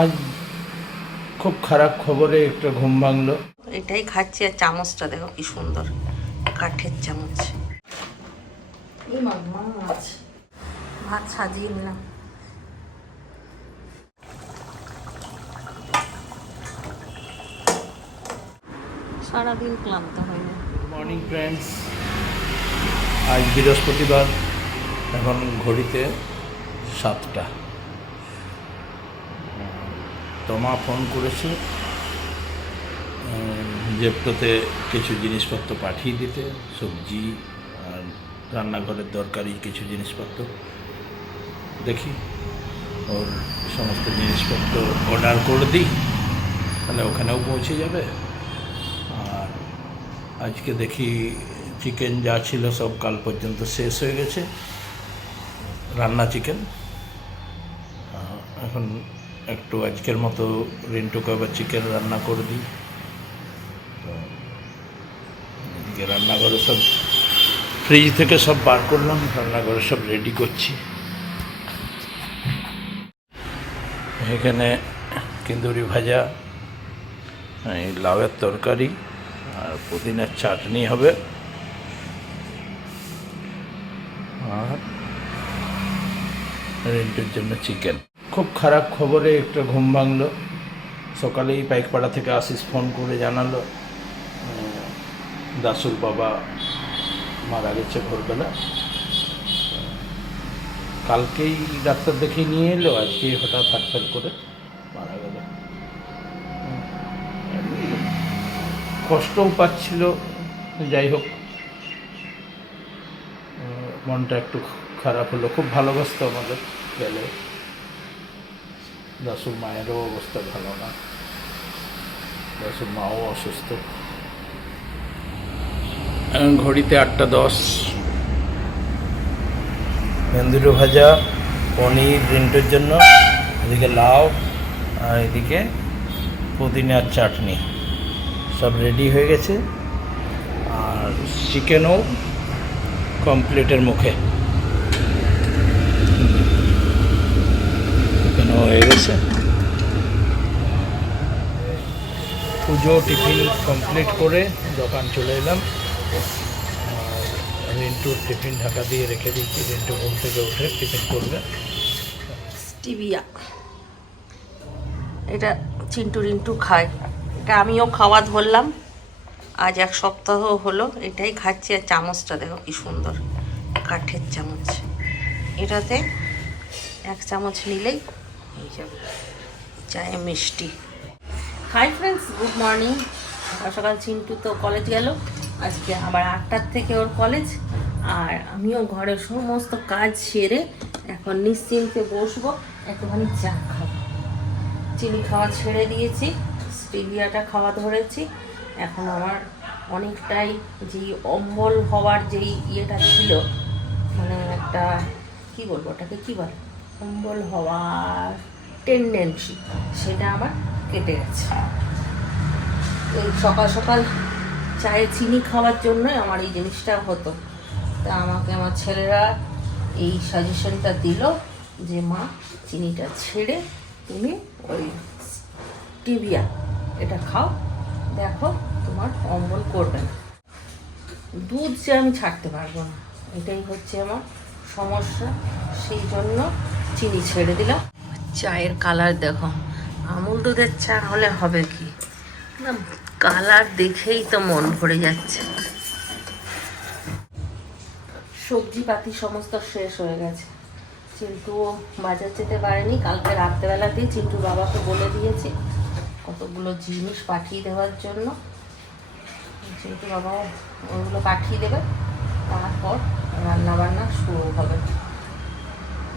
আজ খুব খারাপ খবরে একটা ঘুম ভাঙলো। এটাই খাচ্ছি, আর চামচটা দেখো কি সুন্দর, কাঠের চামচ। এই মাছ ভাত সাজিয়ে নিলাম। সারাদিন ক্লান্ত হয় না। গুড মর্নিং ফ্রেন্ডস, আজ বৃহস্পতিবার, এখন ঘড়িতে 7টা। তোমা ফোন করেছে জেপ্টোতে কিছু জিনিসপত্র পাঠিয়ে দিতে, সবজি আর রান্নাঘরের দরকারি কিছু জিনিসপত্র। দেখি ওর সমস্ত জিনিসপত্র অর্ডার করে দিই, তাহলে ওখানেও পৌঁছে যাবে। আর আজকে দেখি চিকেন যা ছিল সব কাল পর্যন্ত শেষ হয়ে গেছে, রান্না চিকেন। এখন একটু আজকের মতো রিন্টুকে আবার চিকেন রান্না করে দিই। তো এদিকে রান্নাঘরে সব ফ্রিজ থেকে সব বার করলাম, রান্নাঘরে সব রেডি করছি। এখানে কিন্দুরি ভাজা, এই লাউয়ের তরকারি আর পুদিনার চাটনি হবে। আর রেন্টের জন্য চিকেন। খুব খারাপ খবরে একটা ঘুম ভাঙলো। সকালেই পাইকপাড়া থেকে আশিস ফোন করে জানালো দাসুর বাবা মারা গেছে ভোরবেলা। কালকেই ডাক্তার দেখিয়ে নিয়ে এলো, আজকেই হঠাৎ হাটফেল করে মারা গেল। কষ্টও পাচ্ছিল, যাই হোক মনটা একটু খারাপ হলো। খুব ভালোবাসতো আমাদের গেলে। দাসুর মায়েরও অবস্থা ভালো না, দাসুর মাও অসুস্থ। ঘড়িতে 8টা 10। ভেন্দুরি ভাজা, পনির রিন্টুর জন্য, এদিকে লাউ আর এদিকে পুদিনার চাটনি সব রেডি হয়ে গেছে। আর চিকেনও কমপ্লিটের মুখে, চিকেনও হয়ে গেছে। পুজো টিফিন কমপ্লিট করে দোকান চলে এলাম। আর রিন্টুর টিফিন ঢাকা দিয়ে রেখে দিচ্ছি, রিন্টু ঘুম থেকে উঠে টিফিন করবে। স্টিভিয়া, এটা চিন্টু রিন্টু খায়, এটা আমিও খাওয়া ধরলাম। আজ 1 সপ্তাহ হলো এটাই খাচ্ছি। আর চামচটা দেখো কি সুন্দর, কাঠের চামচ। এটাতে 1 চামচ নিলেই হয়ে যাবে। চায়ে মিষ্টি। Hi friends, good morning. সকাল সকাল চিন্টু তো কলেজ গেল, আজকে আবার 8টার থেকে ওর কলেজ। আর আমিও ঘরের সমস্ত কাজ সেরে এখন নিশ্চিন্তে বসবো, একটুখানি চা খাবো। চিনি খাওয়া ছেড়ে দিয়েছি, স্টিভিয়াটা খাওয়া ধরেছি। এখন আমার অনেকটাই যেই অম্বল হওয়ার যেই ইয়েটা ছিল, মানে একটা কী বলবো, ওটাকে কী বলে, অম্বল হওয়ার টেন্ডেন্সি, সেটা আমার কেটে গেছে। এই সকাল সকাল চায়ে চিনি খাওয়ার জন্যই আমার এই জিনিসটা হতো। তা আমাকে আমার ছেলেরা এই সাজেশনটা দিল যে মা, চিনিটা ছেড়ে তুমি ওই স্টিভিয়া এটা খাও, দেখো তোমার অম্বল করবে না। দুধ যে আমি ছাড়তে পারবো না, এটাই হচ্ছে আমার সমস্যা, সেই জন্য চিনি ছেড়ে দিলাম। চায়ের কালার দেখো, আমুল দুধের চা হলে হবে কি না, কালার দেখেই তো মন ভরে যাচ্ছে। সবজিপাতি সমস্ত শেষ হয়ে গেছে। চিন্টু বাজার যেতে পারেনি, কালকে রাত্রেবেলাতেই চিন্টুর বাবাকে বলে দিয়েছি কতগুলো জিনিস পাঠিয়ে দেওয়ার জন্য। চিন্টু বাবাও ওগুলো পাঠিয়ে দেবে, তারপর রান্নাবান্না শুরু হবে।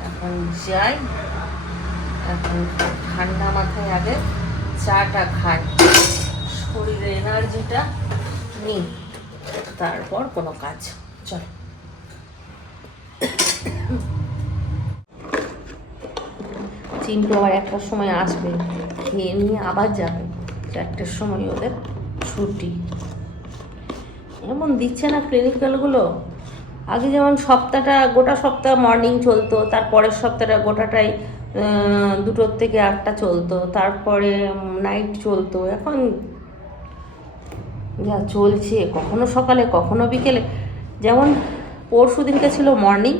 এখন যাই, এখন ঠান্ডা মাথায় আগে চাটা খাই, শরীরে এনার্জিটা নিই, তারপর কোনো কাজ। চলো। চিন্টু আবার 1টার সময় আসবে, খেয়ে নিয়ে আবার যাবে। 4টের সময় ওদের ছুটি। এমন দিচ্ছে না ক্লিনিক্যালগুলো, আগে যেমন সপ্তাহটা গোটা সপ্তাহ মর্নিং চলতো, তারপরের সপ্তাহটা গোটাটাই 2টোর থেকে 8টা চলতো, তারপরে নাইট চলতো। এখন যা চলছে, কখনো সকালে কখনো বিকেলে। যেমন পরশু দিনকে ছিল মর্নিং,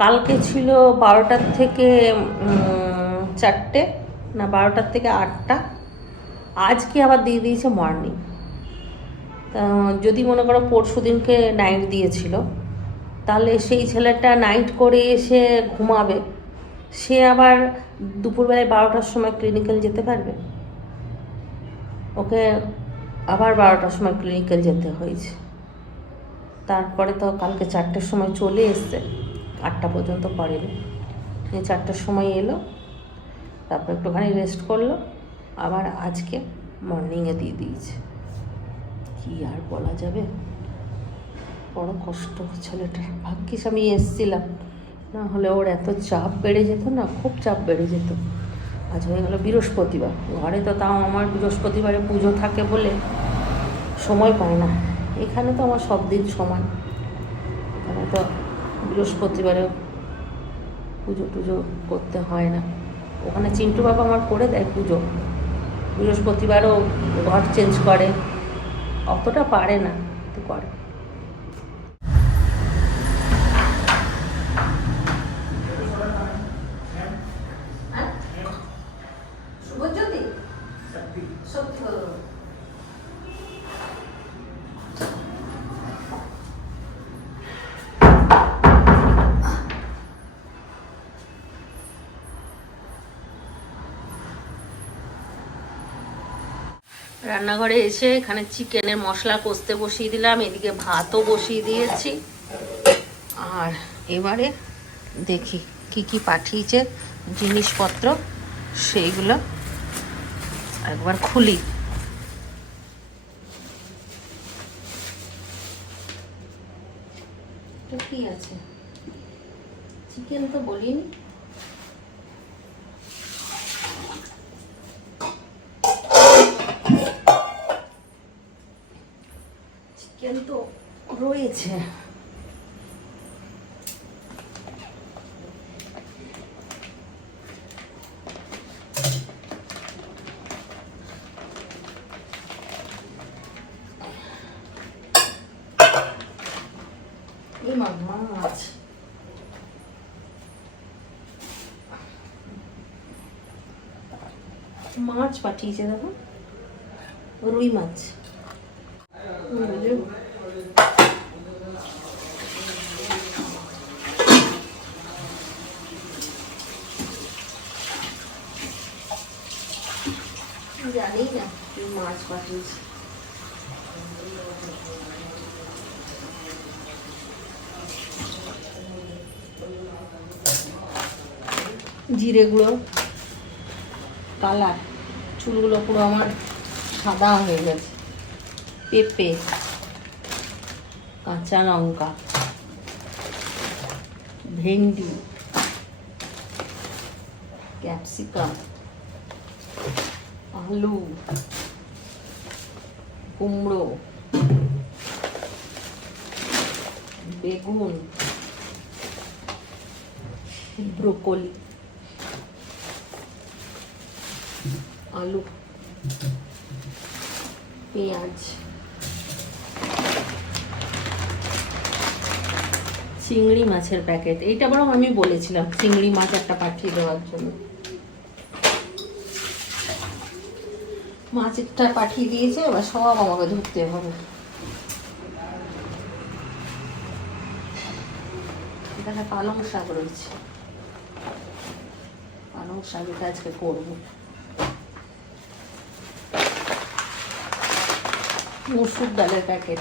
কালকে ছিল 12টার থেকে 4টে, না 12টার থেকে 8টা, আজকে আবার দিয়ে দিয়েছে মর্নিং। যদি মনে করো পরশু দিনকে নাইট দিয়েছিল, তাহলে সেই ছেলেটা নাইট করে এসে ঘুমাবে, সে আবার দুপুরবেলায় 12টার সময় ক্লিনিক্যাল যেতে পারবে? ওকে আবার 12টার সময় ক্লিনিক্যাল যেতে হয়েছে। তারপরে তো কালকে 4টের সময় চলে এসছে, 8টা পর্যন্ত করেনি। 4টার সময় এলো, তারপর একটুখানি রেস্ট করলো, আবার আজকে মর্নিংয়ে দিয়ে দিয়েছে। কি আর বলা যাবে, বড় কষ্ট ছেলেটার। ভাগ্যিস আমি এসছিলাম, না হলে ওর এত চাপ বেড়ে যেত না, খুব চাপ বেড়ে যেত। আজ হয়ে গেল বৃহস্পতিবার, ঘরে তো তাও আমার বৃহস্পতিবারে পুজো থাকে বলে সময় পায় না। এখানে তো আমার সব দিন সমান, এখানে তো বৃহস্পতিবারে পুজো টুজো করতে হয় না। ওখানে চিন্টু বাবা আমার করে দেয় পুজো, বৃহস্পতিবারও ঘর চেঞ্জ করে, অতটা পারে না তো করে। রান্নাঘরে এসে এখানে চিকেনের মশলা কষতে বসিয়ে দিলাম, এদিকে ভাতও বসিয়ে দিয়েছি। আর এবারে দেখি কি কি পাঠিয়েছে জিনিসপত্র, সেইগুলো একবার খুলি। কি আছে? চিকেন তো বলিনি। চিকেন তো রয়েছে। মাছ, মাছ পাঠিয়েছে, দেখো রুই মাছ। জানি না কি মাছ পাঠিয়েছে। জিরে গুঁড়ো, কালার, চুলগুলো পুরো আমার সাদা হয়ে গেছে। পেঁপে, কাঁচা লঙ্কা, ভেন্ডি, ক্যাপসিকাম, আলু, কুমড়ো, বেগুন, ব্রোকলি, আলু, পেঁয়াজ, চিংড়ি মাছের প্যাকেট। এইটা বরং আমি বলেছিলাম চিংড়ি মাছ একটা পাঠিয়ে দেওয়ার জন্য। মাছটা পাঠিয়ে দিয়েছে, এবার সব আমাকে ধরতে হবে। এখানে পালং শাক রয়েছে, পালং শাক এটা আজকে করবো। মসুর ডালের প্যাকেট,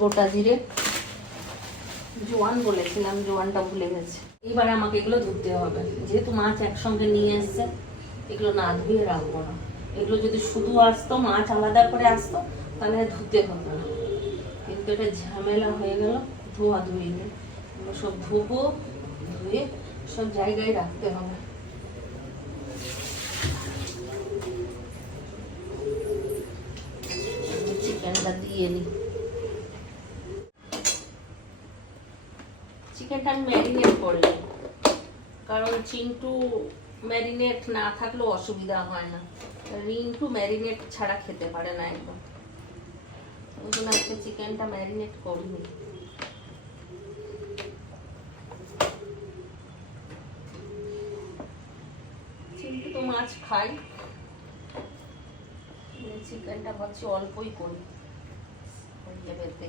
গোটা জিরে, জোয়ান বলেছিলাম, জোয়ানটা ভুলে গেছে। এইবার আমাকে এগুলো ধুতে হবে, যেহেতু মাছ একসঙ্গে নিয়ে এসছে, এগুলো না ধুয়ে রাখবো না। এগুলো যদি শুধু আসতো, মাছ আলাদা করে আসতো, তাহলে ধুতে হতো না, কিন্তু এটা ঝামেলা হয়ে গেল ধোয়া ধুয়ে নিয়ে। এগুলো সব ধুবো, ধুয়ে সব জায়গায় রাখতে হবে। চিকেনটা দিয়ে নিই। চিকেনটা আমি ম্যারিনেট করে নিই। কারণ চিন্টু ম্যারিনেট না থাকলেও অসুবিধা হয় না, রিন্টু ম্যারিনেট ছাড়া খেতে পারে না একদম, ওই জন্য আজকে চিকেনটা ম্যারিনেট করিনি। চিন্টু তো মাছ খাই, চিকেনটা ভাবছি অল্পই করি, হয়ে যাবে এতে।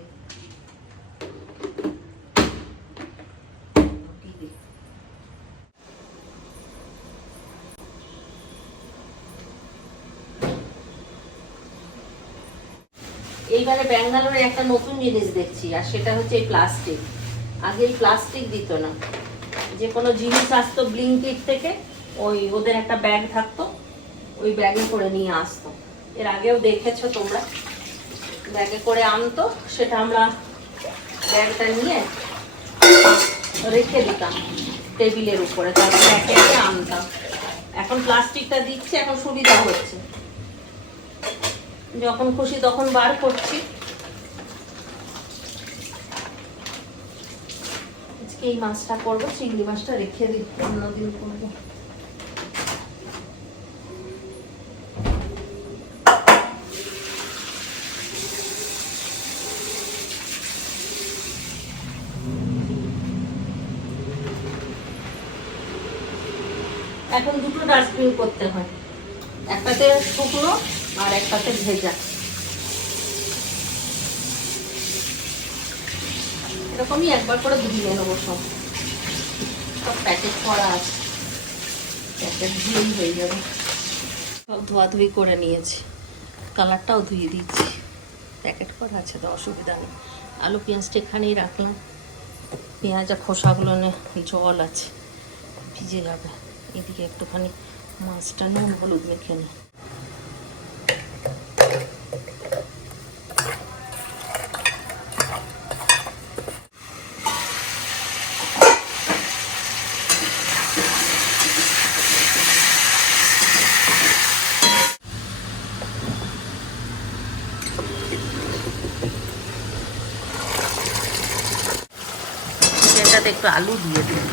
এইবারে ব্যাঙ্গালোরে একটা নতুন জিনিস দেখছি, আর সেটা হচ্ছে এই প্লাস্টিক। আগে এই প্লাস্টিক দিত না, যে কোনো জিনিস আসতো ব্লিঙ্কিট থেকে, ওই ওদের একটা ব্যাগ থাকতো, ওই ব্যাগে করে নিয়ে আসতো। এর আগেও দেখেছো তোমরা, ব্যাগে করে আনতো, সেটা আমরা ব্যাগটা নিয়ে রেখে দিতাম টেবিলের উপরে, তারপরে একে একে আনতাম। এখন প্লাস্টিকটা দিচ্ছে, এখন সুবিধা হচ্ছে, যখন খুশি তখন বার করছি। আজকে এই মাছটা করবো, চিংড়ি মাছটা রেখে দিই, অন্যদিন করবো। এখন দুটো ডাস্টবিন করতে হয়, একটাতে শুকনো আর একটাতে ভেজা। এরকমই একবার করে ধুয়ে নেবো, সব সব প্যাকেট করা আছে, প্যাকেট ধুয়েই হয়ে যাবে। সব ধোয়াধুয়ি করে নিয়েছি, কালারটাও ধুয়ে দিচ্ছি, প্যাকেট করা আছে তো অসুবিধা নেই। আলু পেঁয়াজটা এখানেই রাখলাম, পেঁয়াজ আর খোসাগুলো জল আছে, ভিজে যাবে। এদিকে একটুখানি মাছটা নুন হলুদ মেখে নিই। এটাতে একটু আলু দিয়ে দিই।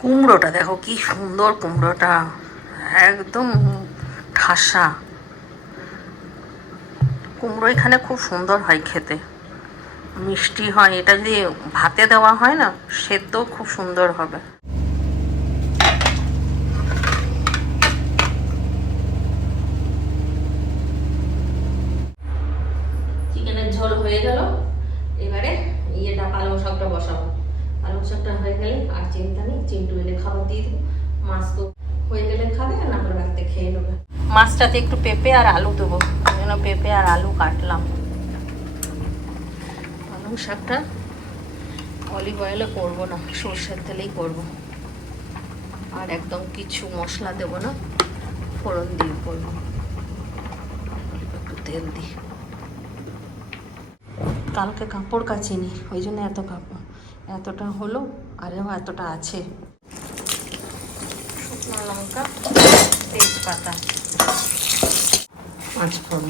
কুমড়োটা দেখো কি সুন্দর, কুমড়োটা একদম ঠাসা। কুমড়ো এখানে খুব সুন্দর হয় খেতে, মিষ্টি হয়। এটা যদি ভাতে দেওয়া হয় না, সেদ্ধ খুব সুন্দর হবে। চিকেনের ঝোল হয়ে গেল, এবারে পালং শাকটা বসাবো। পালং শাকটা হয়ে গেলে আর চিন্তা নেই, চিন্টু এলে খাবার দিয়ে দেবো। মাছ তো হয়ে গেলে খাবে, না হলে রাখতে খেয়ে নেবে। মাছটাতে একটু পেঁপে আর আলু দেবো, ওই জন্য পেঁপে আর আলু কাটলাম। পালং শাকটা অলিভ অয়েলে করবো না, সর্ষের তেলেই করবো, আর একদম কিছু মশলা দেবো না, ফোড়ন দিয়ে করবো, একটু তেল দিই। কালকে কাপড় কাচিনি, ওই জন্য এত কাপড়, এতটা হলো, আরেও এতটা আছে। শুকনো লঙ্কা, তেজপাতা, পাঁচফোড়ন।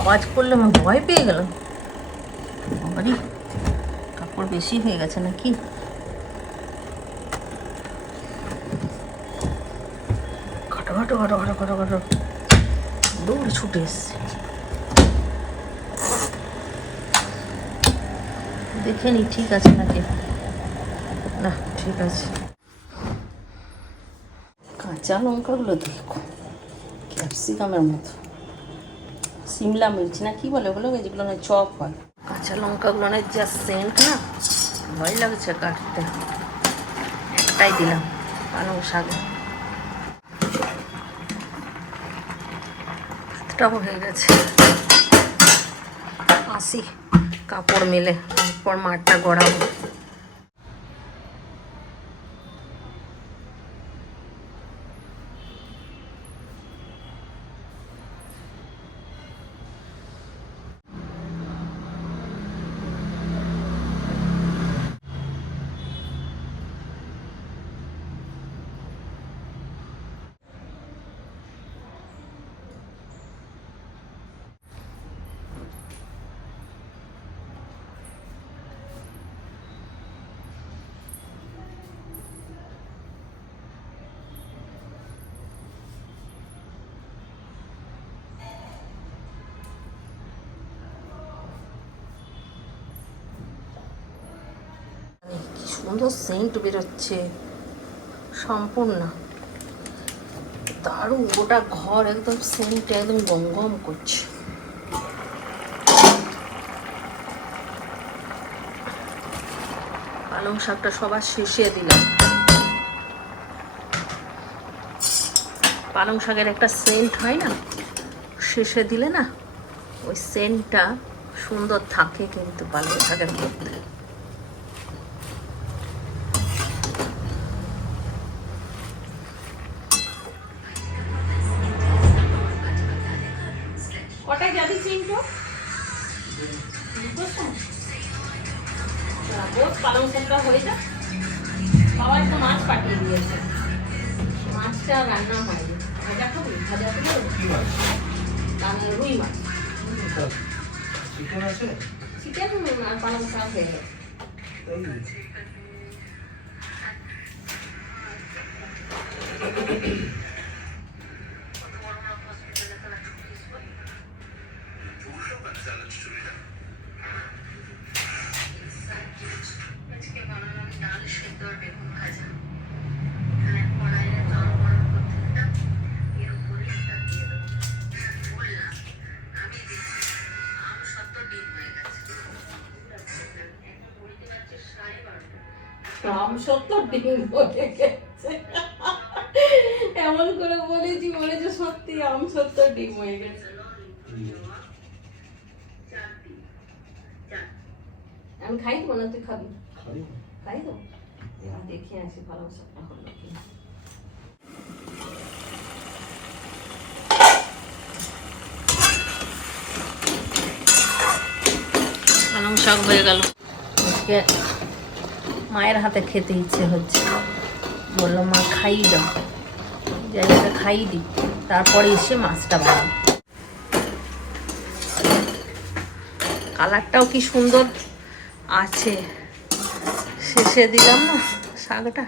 আওয়াজ করলে আমি ভয় পেয়ে গেলাম, বাড়ি কাপড় বেশি হয়ে গেছে নাকি। ঘটো ঘটো ঘটো ঘটো ঘটো ঘটো দৌড়ে ছুটে এসছে। দেখে নি ঠিক আছে নাকি না, ঠিক আছে। কাঁচা লঙ্কাগুলো দেখো, ক্যাপসিকামের মতো, সিমলা মির্চ না কি বলে ওগুলো, যেগুলো না চপ হয়। কাঁচা লঙ্কাগুলো না যা সেন্ট না, ভয় লাগছে কাটতে। একটাই দিলাম পালং শাকে, ভাতটাও হয়ে গেছে। আসি কাপড় মেলে, তারপর মাঠটা গড়াবো। কি সুন্দর সেন্ট বেরোচ্ছে, সম্পূর্ণ দারুণ। গোটা ঘর একদম সেন্ট, একদম গম গম করছে। পালং শাকটা সবার শেষে দিলাম। পালং শাকের একটা সেন্ট হয় না, শেষে দিলে না ওই সেন্টটা সুন্দর থাকে কিন্তু পালং শাকের মধ্যে। কটায় যাবি চিন্টু? বহুত পালং শাকটা হয়ে যা। বাবা একটা মাছ পাঠিয়ে দিয়েছে, মাছটা রান্না হয়নি। ভাজা খাবি? ভাজা খাবি? রুই মাছ। চিকেন আছে? চিকেন আর পালং শাক হয়ে গেছে। এমন করে বলেছি, বলেছে সত্যি আম সত্য ডিম হয়ে গেছে। আমি খাই তো না, তুই খাবি? খাই তো, দেখে আসি ভালো শাকটা হলো কি। পালং শাক হয়ে গেল। আজকে মায়ের হাতে খেতে ইচ্ছে হচ্ছে, বললো মা খাইয়ে দাও, জায়গাটা খাইয়ে দিই, তারপরে এসে মাছটা বানাবো। কালারটাও কি সুন্দর আছে, শেষে দিলাম না শাকটা।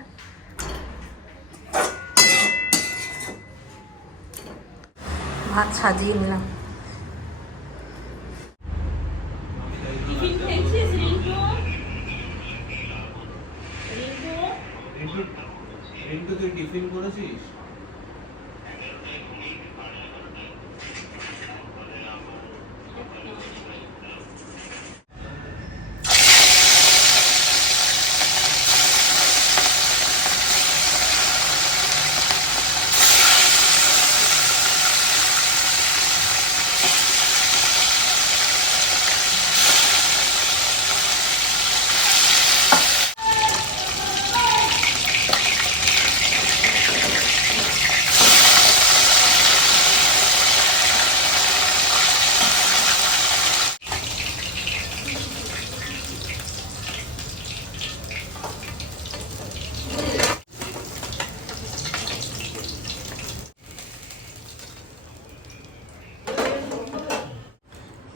ভাত সাজিয়ে নিলাম। তুই টিফিন করেছিস?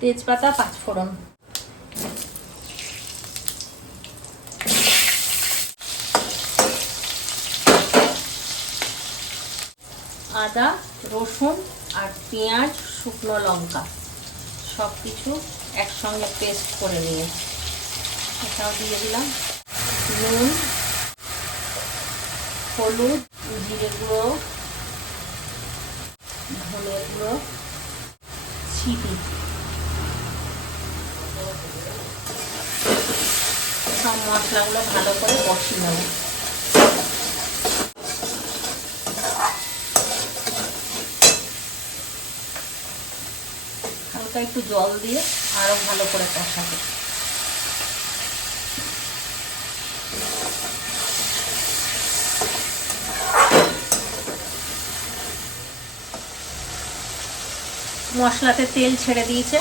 তেজপাতা, পাঁচ ফোড়ন, আদা, রসুন আর পেঁয়াজ, শুকনো লঙ্কা সব কিছু একসঙ্গে পেস্ট করে নিয়ে এটাও দিয়ে দিলাম। নুন, হলুদ, জিরে গুঁড়ো, ধনে গুঁড়ো, চিনি, সব মশলাগুলো ভালো করে কষিয়ে নেব। হালকা হালকা একটু জল দিয়ে আরও ভালো করে কষাবো। মশলাতে তেল ছেড়ে দিয়েছে,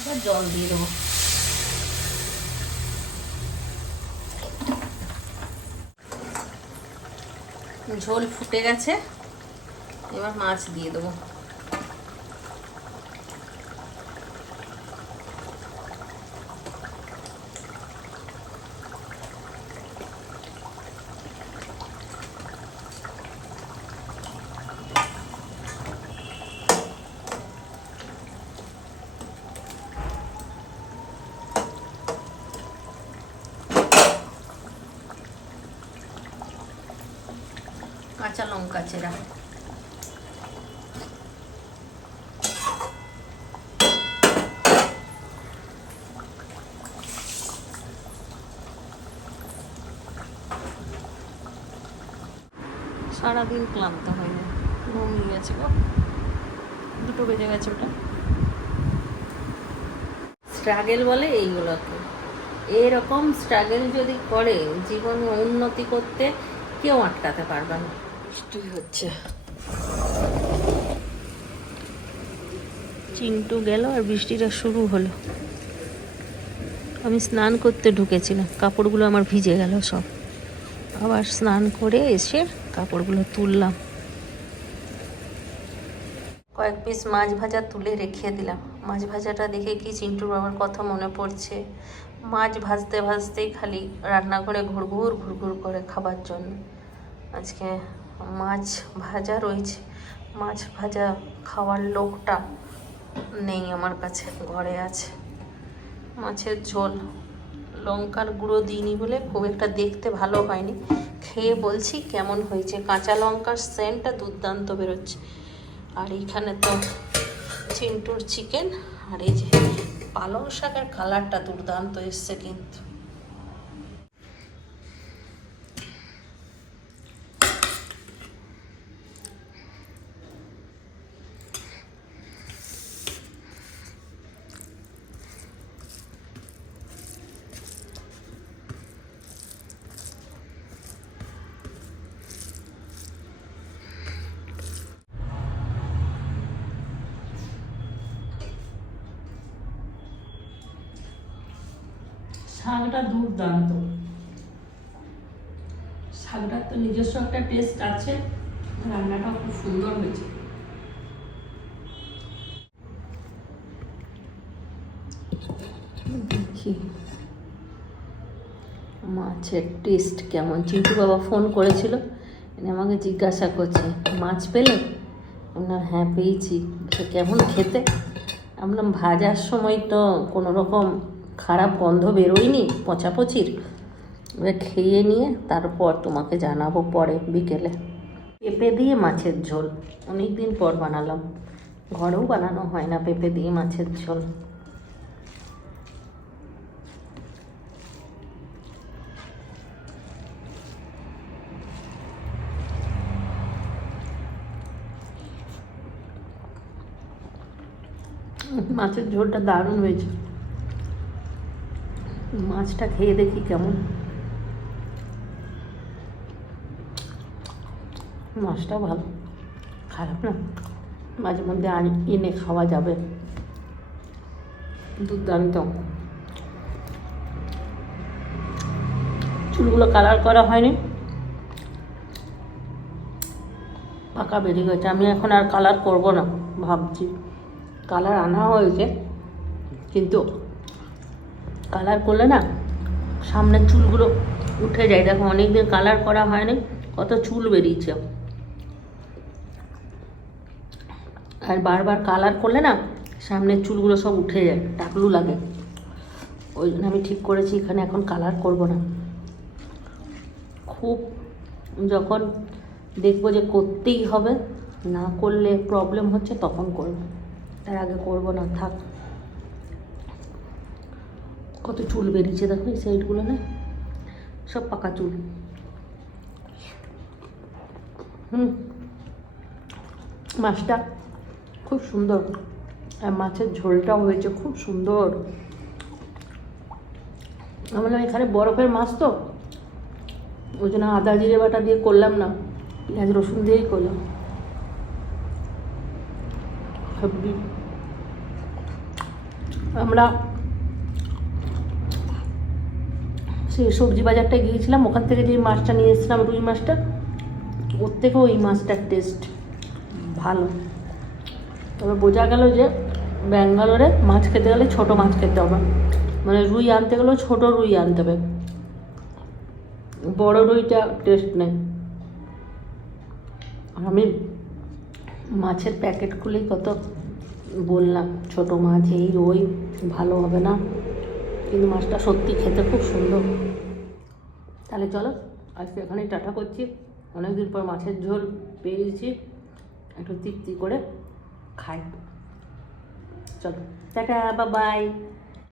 এবার জল দিয়ে দেবো। ঝোল ফুটে গেছে, এবার মাছ দিয়ে দেবো। কাঁচা লঙ্কা চেরা, সারাদিন ক্লান্ত হয়নি, ঘুমিয়ে গেছে গো, 2টো বেজে গেছে। ওটা স্ট্রাগেল বলে এইগুলোকে। এরকম স্ট্রাগল যদি করে জীবনে উন্নতি করতে কেউ আটকাতে পারবে না। বৃষ্টি হচ্ছে, চিন্টু গেল আর বৃষ্টিটা শুরু হলো। আমি স্নান করতে ঢুকেছিলাম, কাপড়গুলো আমার ভিজে গেল সব। আবার স্নান করে এসে কাপড়গুলো তুললাম। কয়েক পিস মাছ ভাজা তুলে রেখে দিলাম। মাছ ভাজাটা দেখে কি চিন্টুর বাবার কথা মনে পড়ছে। মাছ ভাজতে ভাজতেই খালি রান্নাঘরে ঘুরঘুর ঘুরঘুর করে খাবার জন্য। আজকে মাছ ভাজা রয়েছে, মাছ ভাজা খাওয়ার লোকটা নেই আমার কাছে, ঘরে আছে। মাছের ঝোল লঙ্কার গুঁড়ো দিইনি বলে খুব একটা দেখতে ভালো হয়নি, খেয়ে বলছি কেমন হয়েছে। কাঁচা লঙ্কার সেন্টটা দুর্দান্ত বেরোচ্ছে। আর এইখানে তো চিন্টুর চিকেন, আর এই যে পালং শাকের কালারটা দুর্দান্ত এসছে কিন্তু। শাকটা দুর্দান্ত, শাকটার তো নিজস্ব একটা টেস্ট আছে, রান্নাটাও খুব সুন্দর হয়েছে। দেখি মাছের টেস্ট কেমন। চিন্টু বাবা ফোন করেছিল, আমাকে জিজ্ঞাসা করছে মাছ পেলে? আমরা হ্যাঁ পেয়েছি, কেমন খেতে? আমরা ভাজার সময় তো কোনো রকম খারাপ গন্ধ বেরোয়নি পচাপচির। এবার খেয়ে নিয়ে তারপর তোমাকে জানাবো পরে বিকেলে। পেঁপে দিয়ে মাছের ঝোল অনেক দিন পর বানালাম, ঘরেও বানানো হয় না পেঁপে দিয়ে মাছের ঝোল। মাছের ঝোলটা দারুণ হয়েছে। মাছটা খেয়ে দেখি কেমন। মাছটা ভালো, খারাপ না, মাঝে মধ্যে এনে খাওয়া যাবে। দুর্দান্ত। চুলগুলো কালার করা হয়নি, পাকা বেরিয়ে গেছে। আমি এখন আর কালার করব না ভাবছি। কালার আনা হয়েছে, কিন্তু কালার করলে না সামনের চুলগুলো উঠে যায়। দেখো অনেকদিন কালার করা হয়নি, কত চুল বেরিয়েছে। আর বারবার কালার করলে না সামনের চুলগুলো সব উঠে যায়, টাকলু লাগে। ওই জন্য আমি ঠিক করেছি এখানে এখন কালার করব না। খুব যখন দেখবো যে করতেই হবে, না করলে প্রবলেম হচ্ছে, তখন করব, তার আগে করব না, থাক। কত চুল বেরিয়েছে দেখো এই সাইডগুলো, না সব পাকা চুল। মাছটা খুব সুন্দর, আর মাছের ঝোলটাও হয়েছে খুব সুন্দর। আমরা এখানে বরফের মাছ তো, ওই জন্য আদা জিরে বাটা দিয়ে করলাম না, পেঁয়াজ রসুন দিয়েই করলাম। আমরা সেই সবজি বাজারটায় গিয়েছিলাম, ওখান থেকে যে মাছটা নিয়ে এসেছিলাম রুই মাছটা, ওর থেকেও ওই মাছটার টেস্ট ভালো। তবে বোঝা গেল যে ব্যাঙ্গালোরে মাছ খেতে গেলে ছোটো মাছ খেতে হবে, মানে রুই আনতে গেলেও ছোটো রুই আনতে হবে, বড় রুইটা টেস্ট নেই। আমি মাছের প্যাকেট খুলেই কত বললাম ছোটো মাছ এই ওই ভালো হবে না, কিন্তু মাছটা সত্যি খেতে খুব সুন্দর। তাহলে চলো আজকে এখানেই টাটা করছি, অনেকদিন পর মাছের ঝোল পেয়েছি, একটু তৃপ্তি করে খাই। চলো টাটা, বাই বাই।